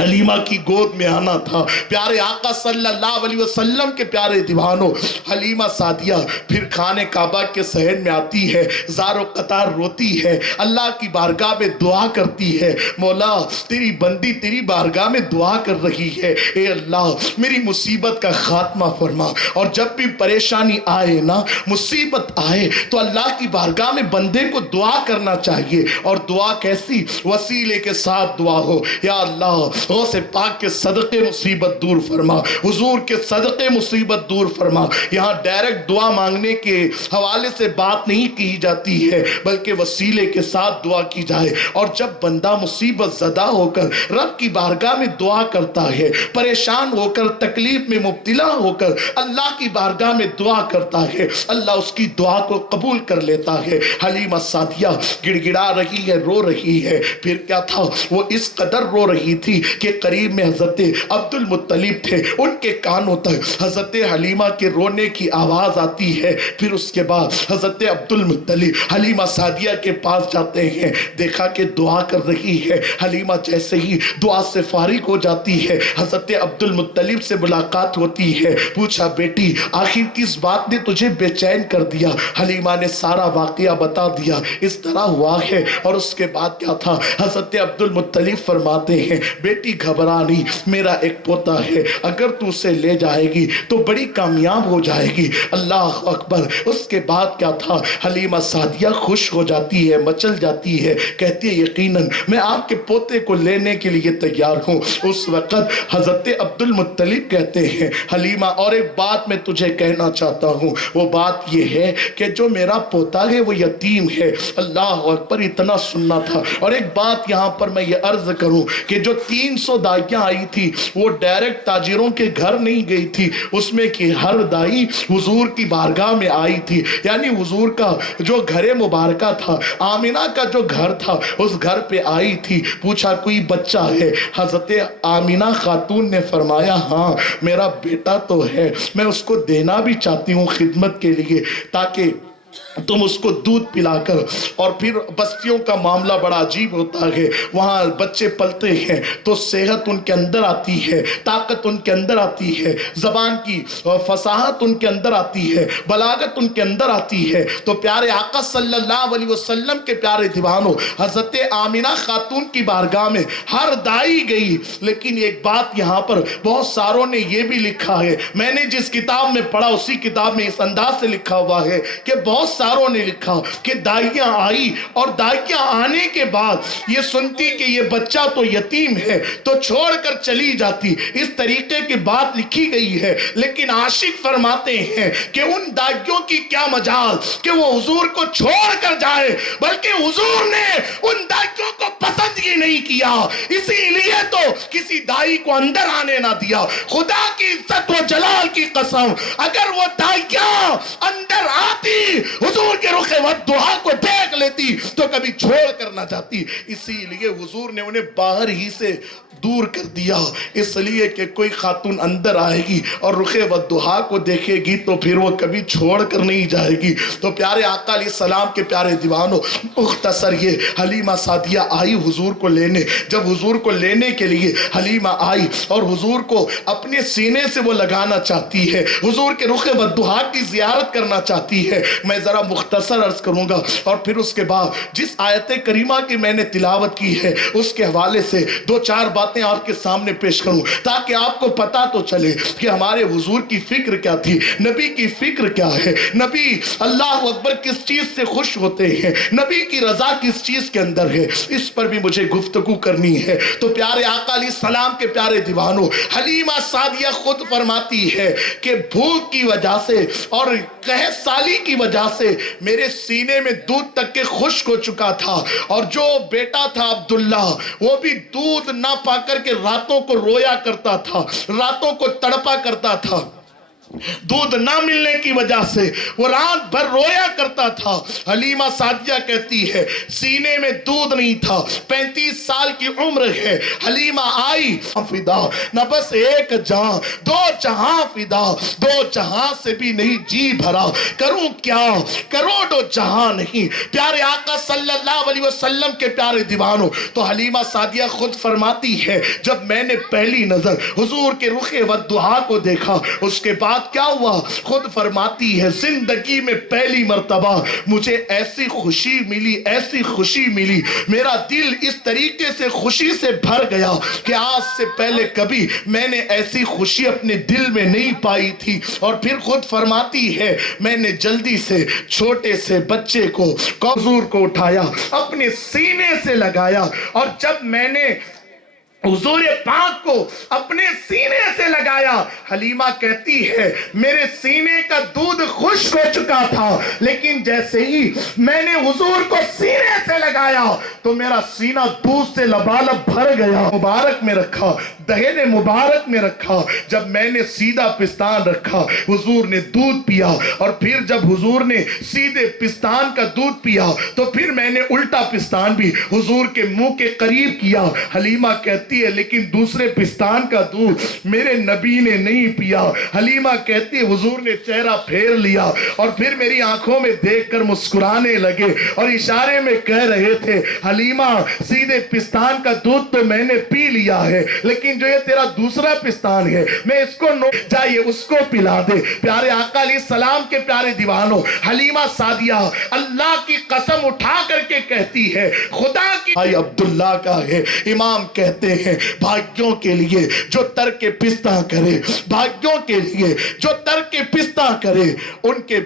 حلیمہ کی گود میں آنا تھا۔ پیارے آقا صلی اللہ علیہ وسلم کے پیارے دیوانوں، حلیمہ سعدیہ پھر خانہ کعبہ کے صحن میں آتی ہے، زار و قطار روتی ہے، اللہ کی بارگاہ میں دعا کرتی ہے، مولا تیری بندی تیری بارگاہ میں دعا کر رہی ہے، اے اللہ میری مصیبت کا خاتمہ فرما۔ اور جب بھی پریشانی آئے نا، مصیبت آئے تو اللہ کی بارگاہ میں بندے کو دعا کرنا چاہیے، اور دعا کیسی؟ وسیلے کے ساتھ دعا ہو، یا اللہ غوث پاک کے صدقے مصیبت دور فرما، حضور کے صدقے مصیبت دور فرما۔ یہاں ڈائریکٹ دعا مانگنے کے حوالے سے بات نہیں کی جاتی ہے بلکہ وسیلے کے ساتھ دعا کی جائے۔ اور جب بندہ مصیبت زدہ ہو کر رب کی بارگاہ میں دعا کرتا ہے، پریشان ہو کر تکلیف میں مبتلا ہو کر اللہ کی بارگاہ میں دعا کرتا ہے، اللہ اس کی دعا کو قبول کر لیتا ہے۔ حلیمہ سعدیہ گڑ گڑا رہی ہے، رو رہی ہے۔ پھر کیا تھا؟ وہ اس قدر رو رہی تھی کہ قریب میں حضرت عبد المطلب تھے، ان کے کانوں تک حضرت حلیمہ کے رونے کی آواز آتی ہے۔ پھر اس کے بعد حضرت عبد المطلب حلیمہ سعدیہ کے پاس جاتے ہیں، دیکھا کہ دعا کر رہی ہے۔ حلیمہ جیسے ہی دعا سے فارغ ہو جاتی ہے، حضرت عبد المطلب سے ملاقات ہوتی ہے، پوچھا بیٹی آخر کس بات نے تجھے بے چین کر دیا؟ حلیمہ نے سارا واقعہ بتا دیا، اس طرح ہوا ہے۔ اور اس کے بعد کیا تھا؟ حضرت عبد المطلب فرماتے ہیں بیٹی گھبرا نہیں، میرا ایک پوتا ہے، اگر تو اسے لے جائے گی تو بڑی کامیاب ہو جائے گی۔ اللہ اکبر۔ اس کے بعد کیا تھا؟ حلیمہ سعدیہ خوش ہو جاتی ہے، مچل جاتی ہے، کہتی ہے یقیناً میں آپ کے پوتے کو لینے کے لیے تیار ہوں۔ اس وقت حضرت عبد المطلب کہتے ہیں حلیمہ اور ایک بات میں تجھے کہنا چاہتا ہوں، وہ بات یہ ہے کہ جو میرا پوتا ہے وہ یتیم ہے۔ اللہ اکبر۔ اتنا سننا تھا۔ اور ایک بات یہاں پر میں یہ عرض کروں کہ جو 300 دائیاں آئی تھی وہ ڈائریکٹ تاجروں کے گھر نہیں گئی تھی، اس میں کہ ہر دائی حضور کی بارگاہ میں آئی تھی، یعنی حضور کا جو گھر مبارکہ تھا، آمینہ کا جو گھر تھا، اس گھر پہ آئی تھی۔ پوچھا کوئی بچہ ہے؟ حضرت آمینہ خاتون نے فرمایا ہاں میرا بیٹا تو ہے، میں اس کو دینا بھی چاہتی ہوں خدمت کے لیے، تاکہ تم اس کو دودھ پلا کر۔ اور پھر بستیوں کا معاملہ بڑا عجیب ہوتا ہے، وہاں بچے پلتے ہیں تو صحت ان کے اندر آتی ہے، طاقت ان کے اندر آتی ہے، زبان کی فصاحت ان کے اندر آتی ہے، بلاغت ان کے اندر آتی ہے۔ تو پیارے آقا صلی اللہ علیہ وسلم کے پیارے دیوانوں، حضرت آمینہ خاتون کی بارگاہ میں ہر دائی گئی، لیکن ایک بات یہاں پر بہت ساروں نے یہ بھی لکھا ہے، میں نے جس کتاب میں پڑھا اسی کتاب میں اس انداز سے لکھا ہوا ہے کہ بہت ساروں نے لکھا کہ دائیاں آئی اور دائیاں آنے کے بعد یہ سنتی کہ یہ بچہ تو یتیم ہے تو چھوڑ کر چلی جاتی، اس طریقے کی بات لکھی گئی ہے۔ لیکن عاشق فرماتے ہیں کہ ان دائیوں کی کیا مجال کہ وہ حضور کو چھوڑ کر جائے، بلکہ حضور نے ان دائیوں کو پسند ہی نہیں کیا، اسی لیے تو کسی دائی کو اندر آنے نہ دیا۔ خدا کی عزت و جلال کی قسم، اگر وہ دائیاں اندر آتی، حضور کے رخ والدعا کو دیکھ لیتی تو کبھی چھوڑ کر نہ جاتی، اسی لیے حضور نے انہیں باہر ہی سے دور کر دیا، اس لیے کہ کوئی خاتون اندر آئے گی اور رخ والدعا کو دیکھے گی تو پھر وہ کبھی چھوڑ کر نہیں جائے گی۔ تو پیارے آقا علیہ السلام کے پیارے دیوانوں، مختصر یہ حلیمہ سعدیہ آئی حضور کو لینے۔ جب حضور کو لینے کے لیے حلیمہ آئی اور حضور کو اپنے سینے سے وہ لگانا چاہتی ہے، حضور کے رخ والدعا کی زیارت کرنا چاہتی ہے، میں ذرا مختصر عرض کروں گا اور پھر اس کے بعد جس آیت کریمہ کی میں نے تلاوت کی ہے اس کے حوالے سے دو چار باتیں آپ کے سامنے پیش کروں تاکہ آپ کو پتا تو چلے کہ ہمارے حضور کی فکر کیا تھی، نبی کی فکر کیا ہے، نبی اللہ اکبر کس چیز سے خوش ہوتے ہیں، نبی کی رضا کس چیز کے اندر ہے، اس پر بھی مجھے گفتگو کرنی ہے۔ تو پیارے آقا علیہ السلام کے پیارے دیوانوں، حلیمہ سعدیہ خود فرماتی ہے کہ بھوک کی وجہ سے اور قحط سالی کی وجہ سے میرے سینے میں دودھ تک کے خشک ہو چکا تھا، اور جو بیٹا تھا عبداللہ وہ بھی دودھ نہ پا کر کے راتوں کو رویا کرتا تھا، راتوں کو تڑپا کرتا تھا، دودھ نہ ملنے کی وجہ سے وہ رات بھر رویا کرتا تھا۔ حلیمہ سعدیہ کہتی ہے سینے میں دودھ نہیں تھا، 35 سال کی عمر ہے، حلیمہ آئی فدا نہ بس ایک جہاں دو جہاں فدا، دو جہاں سے بھی نہیں جی بھرا، کروں کیا کروڑوں جہاں نہیں، پیارے آقا صلی اللہ علیہ وسلم کے پیارے دیوانوں۔ تو حلیمہ سعدیہ خود فرماتی ہے جب میں نے پہلی نظر حضور کے رخ والضحیٰ کو دیکھا، اس کے بعد کیا ہوا؟ خود فرماتی ہے زندگی میں پہلی مرتبہ مجھے ایسی خوشی ملی، ایسی خوشی ملی، میرا دل اس طریقے سے خوشی سے بھر گیا کہ آج سے پہلے کبھی میں نے ایسی خوشی اپنے دل میں نہیں پائی تھی۔ اور پھر خود فرماتی ہے میں نے جلدی سے چھوٹے سے بچے کو حضور کو اٹھایا، اپنے سینے سے لگایا، اور جب میں نے حضور پاک کو اپنے سینے سے لگایا، حلیمہ کہتی ہے میرے سینے کا دودھ خشک ہو چکا تھا، لیکن جیسے ہی میں نے حضور کو سینے سے لگایا تو میرا سینہ دودھ سے لبالب بھر گیا۔ مبارک میں رکھا، دہن مبارک میں رکھا، جب میں نے سیدھا پستان رکھا حضور نے دودھ پیا، اور پھر جب حضور نے سیدھے پستان کا دودھ پیا تو پھر میں نے الٹا پستان بھی حضور کے منہ کے قریب کیا۔ حلیمہ کہتی ہے لیکن دوسرے پستان کا دودھ میرے نبی نے نہیں پیا۔ حلیمہ کہتی ہے حضور نے چہرہ پھیر لیا اور پھر میری آنکھوں میں دیکھ کر مسکرانے لگے اور اشارے میں کہہ رہے تھے حلیمہ سیدھے پستان کا دودھ تو میں نے پی لیا ہے، لیکن جو یہ تیرا دوسرا پستان ہے میں اس کو جائیے اس کو پلا دے۔ پیارے آقا علیہ السلام کے پیارے دیوانوں، حلیمہ سعدیہ اللہ کی قسم اٹھا کر کے کہتی ہے خدا کی بھائی عبداللہ کا ہے۔ امام کہتے ہیں بھائیوں کے لیے جو ترک پستہ کرے، بھائیوں کے لیے جو ترک پستہ کرے، ان کے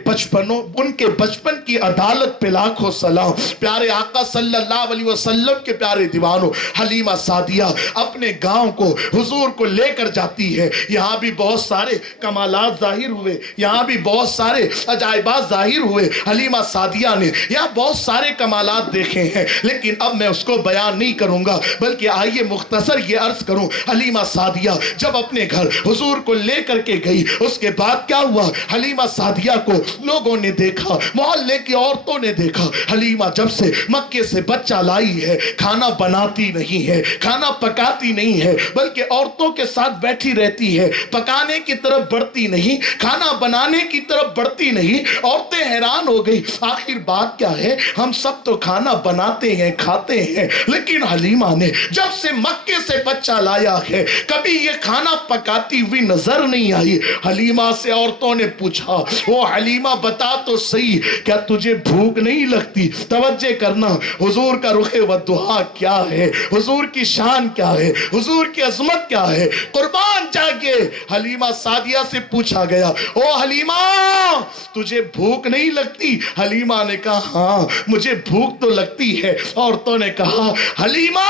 بچپن کی عدالت پہ لاکھوں سلام۔ پیارے آقا صلی اللہ علیہ وسلم کے پیارے دیوانوں، حلیمہ سعدیہ اپنے گاؤں کو حضور کو لے کر جاتی ہے۔ یہاں بھی بہت سارے کمالات ظاہر ہوئے، یہاں بھی بہت سارے عجائبات ظاہر ہوئے۔ حلیمہ سعدیہ نے یہاں بہت سارے کمالات دیکھے ہیں، لیکن اب میں اس کو بیان نہیں کروں گا، بلکہ آئیے مختصر یہ عرض کروں۔ حلیمہ سعدیہ جب اپنے گھر حضور کو لے کر کے گئی، اس کے بعد کیا ہوا؟ حلیمہ سعدیہ کو لوگوں نے دیکھا، محلے کی عورتوں نے دیکھا، حلیمہ جب سے مکے سے بچہ لائی ہے کھانا بناتی نہیں ہے، کھانا پکاتی نہیں ہے، بلکہ عورتوں کے ساتھ بیٹھی رہتی ہے، پکانے کی طرف بڑھتی نہیں، کھانا بنانے کی طرف بڑھتی نہیں۔ عورتیں حیران ہو گئی آخر بات کیا ہے، ہم سب تو کھانا بناتے ہیں کھاتے ہیں، لیکن حلیمہ نے جب سے مکے سے بچہ لایا ہے کبھی یہ کھانا پکاتی ہوئی نظر نہیں آئی۔ حلیمہ سے عورتوں نے پوچھا وہ حلیمہ بتا تو صحیح کیا تجھے بھوک نہیں لگتی؟ توجہ کرنا، حضور کا رخ والضحیٰ کیا ہے، حضور کی شان کیا ہے، حضور کی عظمت کیا ہے، قربان جاگے۔ حلیمہ سعدیہ سے پوچھا گیا او حلیمہ تجھے بھوک نہیں لگتی؟ حلیمہ نے کہا ہاں مجھے بھوک تو لگتی ہے۔ عورتوں نے کہا حلیمہ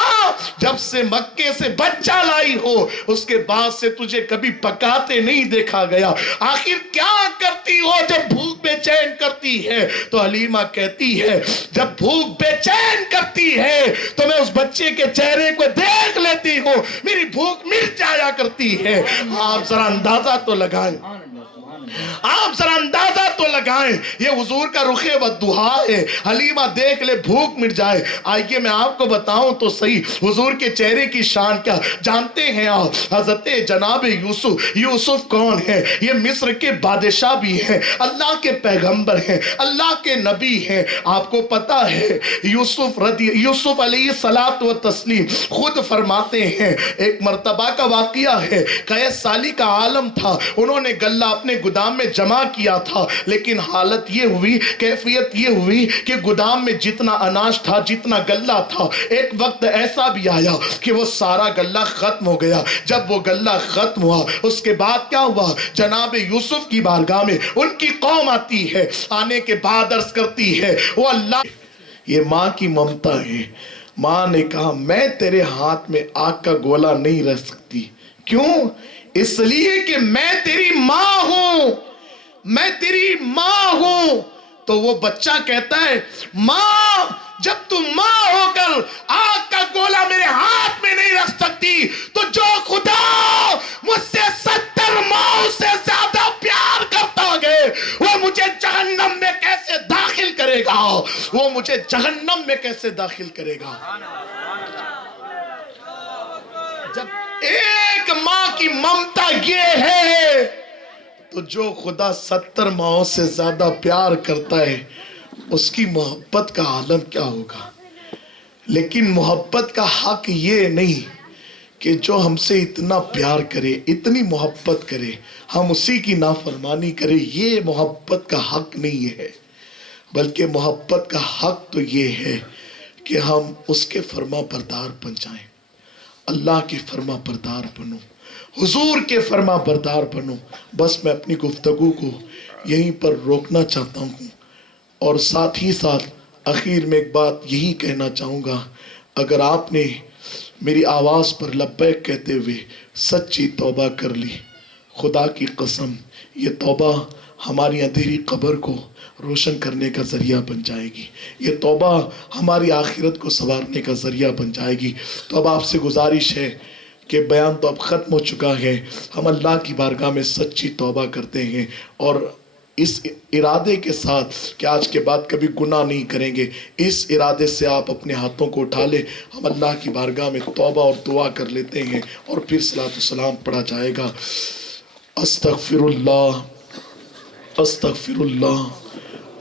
جب سے مکے سے بچہ لائی ہو اس کے بعد سے تجھے کبھی پکاتے نہیں دیکھا گیا، آخر کیا کرتی ہو جب بھوک بے چین کرتی ہے؟ تو حلیمہ کہتی ہے جب بھوک بے چین کرتی ہے تو میں اس بچے کے چہرے کو دیکھ لیتی ہوں، میری بھوک مٹ جایا کرتی ہے۔ آپ ذرا اندازہ تو لگائیں، آپ ذرا اندازہ تو لگائیں، یہ حضور کا رخ والضحیٰ ہے۔ حلیمہ دیکھ لے بھوک مٹ جائے۔ آئیے میں آپ کو بتاؤں تو صحیح حضور کے چہرے کی شان کیا جانتے ہیں آپ؟ حضرت جناب یوسف کون ہے؟ یہ مصر کے بادشاہ بھی ہیں، اللہ کے پیغمبر ہیں، اللہ کے نبی ہیں۔ آپ کو پتا ہے یوسف علیہ الصلوۃ والتسلیم خود فرماتے ہیں ایک مرتبہ کا واقعہ ہے، قحط سالی کا عالم تھا، انہوں نے غلہ اپنے گودام میں جمع کیا تھا، لیکن حالت یہ ہوئی، کیفیت یہ ہوئی کہ گودام میں جتنا اناج تھا، جتنا غلہ تھا، ایک وقت ایسا بھی آیا کہ وہ سارا غلہ ختم ہو گیا۔ جب وہ غلہ ختم ہوا اس کے بعد کیا ہوا؟ جناب یوسف کی بارگاہ میں ان کی قوم آتی ہے، آنے کے بعد عرض کرتی ہے وہ اللہ، یہ ماں کی ممتا ہے۔ ماں نے کہا میں تیرے ہاتھ میں آگ کا گولا نہیں رکھ سکتی، کیوں؟ اس لیے کہ میں تیری ماں ہوں، میں تیری ماں ہوں، تو وہ بچہ کہتا ہے ماں جب تم ماں ہو کر آگ کا گولا میرے ہاتھ میں نہیں رکھ سکتی تو جو خدا مجھ سے 70 ماؤں سے زیادہ پیار کرتا ہے وہ مجھے جہنم میں کیسے داخل کرے گا، وہ مجھے جہنم میں کیسے داخل کرے گا۔ جب ایک ماں کی ممتا یہ ہے تو جو خدا 70 ماؤں سے زیادہ پیار کرتا ہے اس کی محبت کا عالم کیا ہوگا۔ لیکن محبت کا حق یہ نہیں کہ جو ہم سے اتنا پیار کرے، اتنی محبت کرے، ہم اسی کی نافرمانی کرے، یہ محبت کا حق نہیں ہے، بلکہ محبت کا حق تو یہ ہے کہ ہم اس کے فرما بردار بن جائیں، اللہ کے فرما بردار بنو، حضور کے فرما بردار بنو۔ بس میں اپنی گفتگو کو یہیں پر روکنا چاہتا ہوں، اور ساتھ ہی ساتھ آخر میں ایک بات یہی کہنا چاہوں گا، اگر آپ نے میری آواز پر لبیک کہتے ہوئے سچی توبہ کر لی، خدا کی قسم یہ توبہ ہماری اندھیری قبر کو روشن کرنے کا ذریعہ بن جائے گی، یہ توبہ ہماری آخرت کو سنوارنے کا ذریعہ بن جائے گی۔ تو اب آپ سے گزارش ہے کہ بیان تو اب ختم ہو چکا ہے، ہم اللہ کی بارگاہ میں سچی توبہ کرتے ہیں، اور اس ارادے کے ساتھ کہ آج کے بعد کبھی گناہ نہیں کریں گے، اس ارادے سے آپ اپنے ہاتھوں کو اٹھا لیں، ہم اللہ کی بارگاہ میں توبہ اور دعا کر لیتے ہیں، اور پھر صلاۃ و سلام پڑھا جائے گا۔ استغفر اللہ، استغفر اللہ،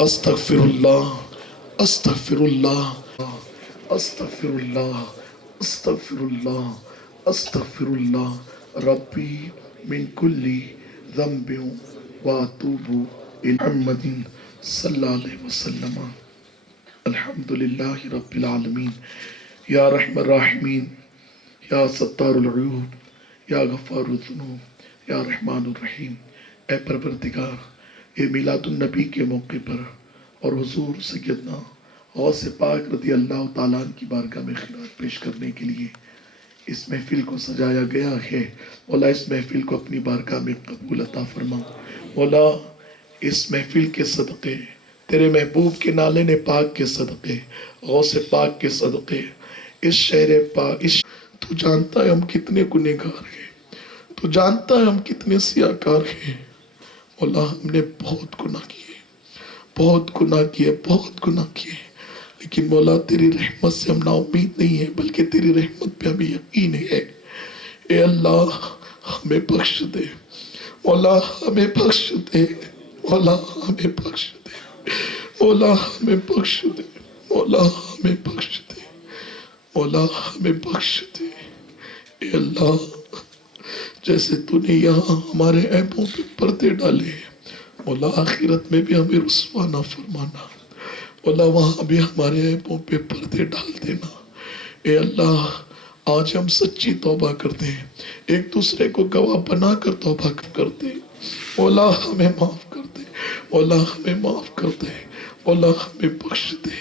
استغفر اللہ، استغفر اللہ، استغفر اللہ، استغفر اللہ، استغفر اللہ ربی من کل ذنب واتوب الی محمد صلی اللہ علیہ وسلم۔ الحمدللہ رب العالمین، یا رحم الراحمین، یا ستار العیوب، یا غفار الذنوب، یا رحمان الرحیم۔ اے پروردگار، یہ میلاد النبی کے موقع پر اور حضور سیدنا غوث پاک رضی اللہ تعالیٰ عنہ کی بارگاہ میں خراج پیش کرنے کے لیے اس محفل کو سجایا گیا ہے، مولا اس محفل کو اپنی بارگاہ میں قبول عطا فرما۔ مولا اس محفل کے صدقے، تیرے محبوب کے نالے پاک کے صدقے، غوث پاک کے صدقے، اس شہر پاک، تو جانتا ہے ہم کتنے گنہگار ہیں، تو جانتا ہے ہم کتنے سیاہکار ہیں۔ مولا ہم نے بہت گناہ کیے، بہت گناہ کیے، بہت گناہ کیے، لیکن مولا تیری رحمت سے ہم نا امید نہیں ہے، بلکہ تیری رحمت پہ ہمیں یقین ہے۔ اے اللہ ہمیں بخش دے، مولا ہمیں بخش دے، مولا ہمیں بخش دے، مولا ہمیں بخش دے، مولا ہمیں بخش دے، مولا ہمیں بخش دے۔ اے اللہ جیسے تو نے یہاں ہمارے عیبوں پہ پردے ڈالے، مولا آخرت میں بھی ہمیں رسوا نہ فرمانا، مولا وہاں بھی ہمارے عیبوں پہ پردے ڈال دینا۔ اے اللہ آج ہم سچی توبہ کرتے ہیں، ایک دوسرے کو گواہ بنا کر توبہ کرتے ہیں، مولا ہمیں معاف کر دے، مولا ہمیں معاف کر دے، مولا ہمیں بخش دے،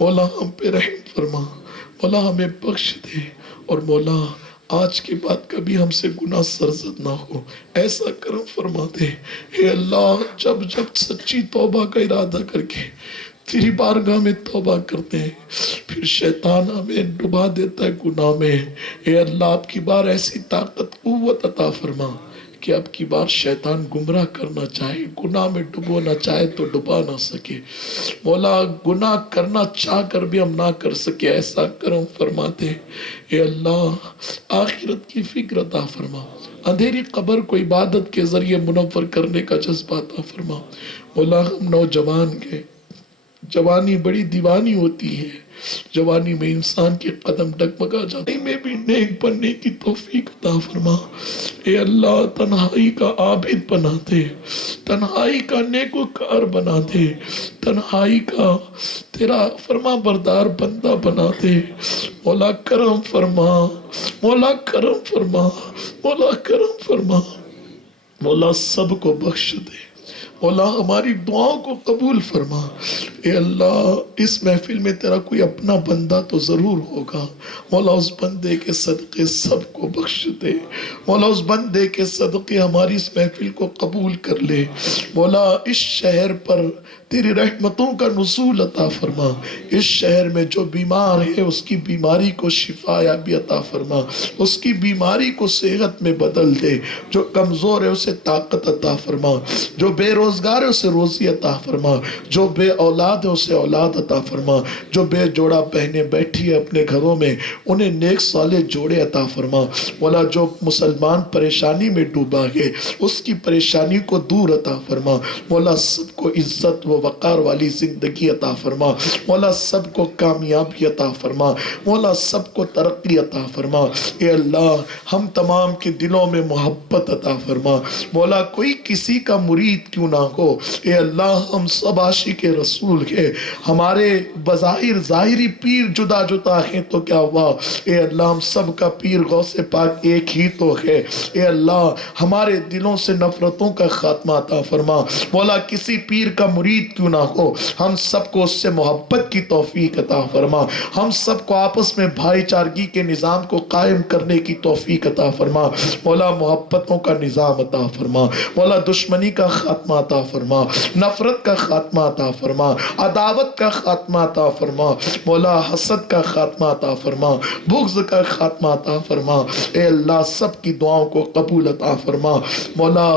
مولا ہم پہ رحم فرما، مولا ہمیں بخش دے، اور مولا آج کے بعد کبھی ہم سے گناہ سرزد نہ ہو، ایسا کرم فرما دے۔ اے اللہ جب جب سچی توبہ کا ارادہ کر کے تیری بارگاہ میں توبہ کرتے ہیں، پھر شیطان ہمیں ڈبا دیتا ہے گناہ میں، اے اللہ اب کی بار ایسی طاقت قوت عطا فرما کہ اب کی بار شیطان گمراہ کرنا چاہے، گناہ میں ڈبونا چاہے تو ڈبا نہ سکے، مولا گناہ کرنا چاہ کر بھی ہم نہ کر سکے، ایسا کرم فرما دے۔ اے اللہ آخرت کی فکر عطا فرما، اندھیری قبر کو عبادت کے ذریعے منور کرنے کا جذبہ عطا فرما۔ مولا ہم نوجوان کے، جوانی بڑی دیوانی ہوتی ہے، جوانی میں انسان کے قدم ڈگمگا جاتے میں بھی نیک بننے کی توفیق عطا فرما۔ اے اللہ تنہائی کا عابد بنا دے، تنہائی کا نیکوکار بنا دے، تنہائی کا تیرا فرما بردار بندہ بنا دے۔ مولا کرم فرما، مولا کرم فرما، مولا کرم فرما، مولا سب کو بخش دے، مولا ہماری دعاؤں کو قبول فرما۔ اے اللہ اس محفل میں تیرا کوئی اپنا بندہ تو ضرور ہوگا، مولا اس بندے کے صدقے سب کو بخش دے، مولا اس بندے کے صدقے ہماری اس محفل کو قبول کر لے، مولا اس شہر پر تیری رحمتوں کا نزول عطا فرما، اس شہر میں جو بیمار ہے اس کی بیماری کو شفا یابی عطا فرما، اس کی بیماری کو صحت میں بدل دے، جو کمزور ہے اسے طاقت عطا فرما، جو بے روزگار ہے اسے روزی عطا فرما، جو بے اولاد ہے اسے اولاد عطا فرما، جو بے جوڑا بہنیں بیٹھی ہے اپنے گھروں میں انہیں نیک صالح جوڑے عطا فرما، مولا جو مسلمان پریشانی میں ڈوبا ہے اس کی پریشانی کو دور عطا فرما، مولا سب کو عزت و وقار والی زندگی عطا فرما، مولا سب کو کامیابی عطا فرما، مولا سب کو ترقی عطا فرما، اے اللہ ہم تمام کے دلوں میں محبت عطا فرما، مولا کوئی کسی کا مرید کیوں نہ ہو، اے اللہ ہم سب عاشق رسول ہیں، ہمارے بظاہر ظاہری پیر جدا جدا ہیں تو کیا ہوا، اے اللہ ہم سب کا پیر غوث پاک ایک ہی تو ہے، اے اللہ ہمارے دلوں سے نفرتوں کا خاتمہ عطا فرما، مولا کسی پیر کا مرید کیوں نہ ہو ہم سب کو اس سے محبت کی توفیق عطا فرما، ہم سب کو آپس میں بھائی چارگی کے نظام کو قائم کرنے کی توفیق عطا فرما، مولا محبتوں کا نظام عطا فرما، مولا دشمنی کا خاتمہ عطا فرما، نفرت کا خاتمہ عطا فرما، عداوت کا خاتمہ عطا فرما، مولا حسد کا خاتمہ عطا فرما، بغض کا خاتمہ عطا فرما، اے اللہ سب کی دعاؤں کو قبول عطا فرما، مولا